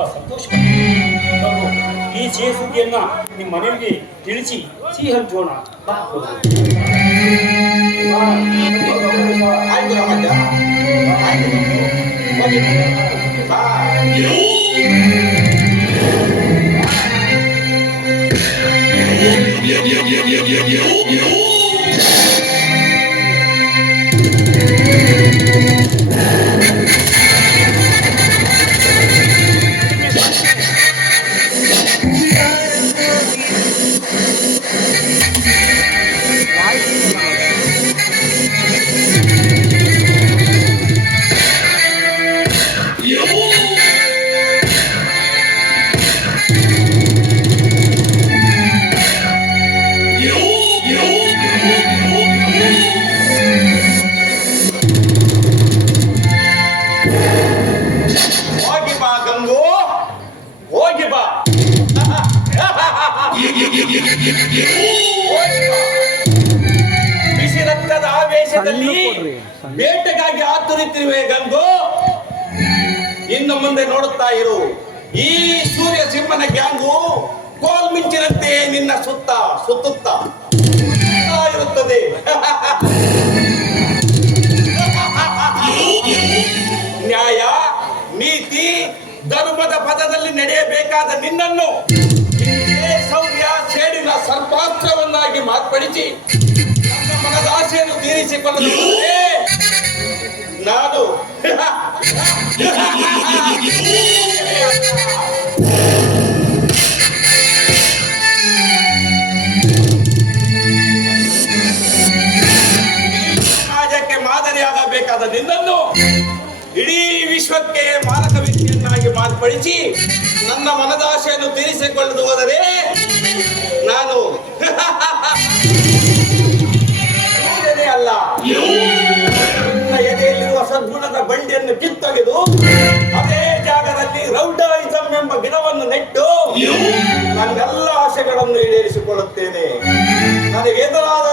ತುಂಬಾ ಸಂತೋಷ. ಈ ಸಿಹಿ ಸುದ್ದಿಯನ್ನ ನಿಮ್ಮ ಮನೆಯವರಿಗೆ ತಿಳಿಸಿ ಸಿಹಿ ಹಂಚೋಣ. ಆಯ್ತು ರಾಮಜ್ಜ, ಆಯ್ತು. ಬಿಸಿ ರಕ್ತದ ಆವೇಶದಲ್ಲಿ ಬೇಟೆಗಾಗಿ ಆತುರಿತಿರುವೆ ಗಂಗು. ಇನ್ನು ಮುಂದೆ ನೋಡುತ್ತಾ ಇರು. ಈ ಸೂರ್ಯ ಸಿಂಹನ ಗ್ಯಾಂಗು ಕೋಲ್ಮಿಂಚಿನಂತೆ ನಿನ್ನ ಸುತ್ತುತ್ತಾ ಇರುತ್ತದೆ. ನ್ಯಾಯ, ನೀತಿ, ಧರ್ಮದ ಪದದಲ್ಲಿ ನಡೆಯಬೇಕಾದ ನಿನ್ನನ್ನು ಸೌರ್ಯ ಸೇಡಿನ ಸರ್ಪಾಸ್ತ್ರವನ್ನಾಗಿ ಮಾರ್ಪಡಿಸಿ ನನ್ನ ಮನದ ಆಸೆಯನ್ನು ತೀರಿಸಿಕೊಳ್ಳಲು ನಾನು ಸಮಾಜಕ್ಕೆ ಮಾದರಿಯಾಗಬೇಕಾದ ನಿನ್ನನ್ನು ಇಡೀ ವಿಶ್ವಕ್ಕೆ ಮಾರಕ ವ್ಯಕ್ತಿಯನ್ನಾಗಿ ಮಾರ್ಪಡಿಸಿ ನನ್ನ ಮನದಾಶೆಯನ್ನು ತೀರಿಸಿಕೊಳ್ಳಲು ಹೋದರೆ ನಾನು ಅಲ್ಲ, ನನ್ನ ಎದೆಯಲ್ಲಿರುವ ಸದ್ಗುಣದ ಬಂಡಿಯನ್ನು ಕಿತ್ತೊಗೆದು ಅದೇ ಜಾಗದಲ್ಲಿ ರೌಡಾಯಿಸಂ ಎಂಬ ಗಿಡವನ್ನು ನೆಟ್ಟು ನನ್ನೆಲ್ಲ ಆಸೆಗಳನ್ನು ಈಡೇರಿಸಿಕೊಳ್ಳುತ್ತೇನೆ. ನನಗೆ ಎದುರಾದ